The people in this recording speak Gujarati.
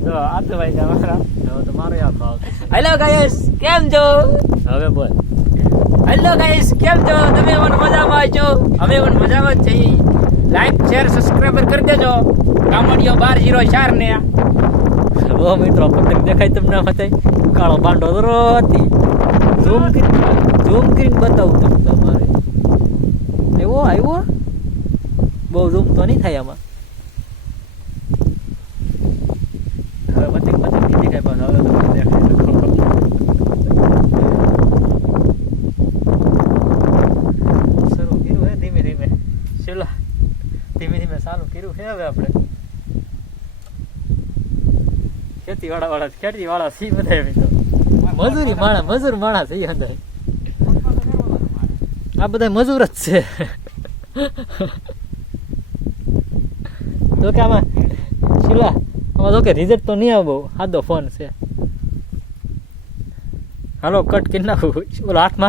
તો આ તો ભાઈ તમારા હવે તો મારો આખો આવતો હેલો ગાઈસ કેમ છો હવે બોલ હેલો ગાઈસ કેમ છો તમે પણ મજામાં છો અમે પણ મજામાં જ છીએ લાઈક શેર સબસ્ક્રાઇબર કરી દેજો કામડિયો 1204 ને ઓ મિત્રો પતંગ દેખાય તમને મતે કાળો બાંડો હતી ઝૂમ કરીને બતાવું તમને તમારે એવો આવ્યો બહુ ઝૂમ તો નહીં થાય આમાં હવે પતંગ નહીં દેખાય પણ હવે તમને દેખાય શરૂ કર્યું હે ધીમે ધીમે ચલા ધીમે ધીમે ચાલુ કર્યું છે હવે આપણે ખેતીવાળા સી બધા મિત્રો મજૂર માણસ છે અંદર આ બધા મજૂર જ છે તો કે આમાં શીલા આમાં તો કે રિઝલ્ટ તો નહીં આવે બહુ સાદો ફોન છે હાલો કટ કરી નાખું ઓલો હાથ માર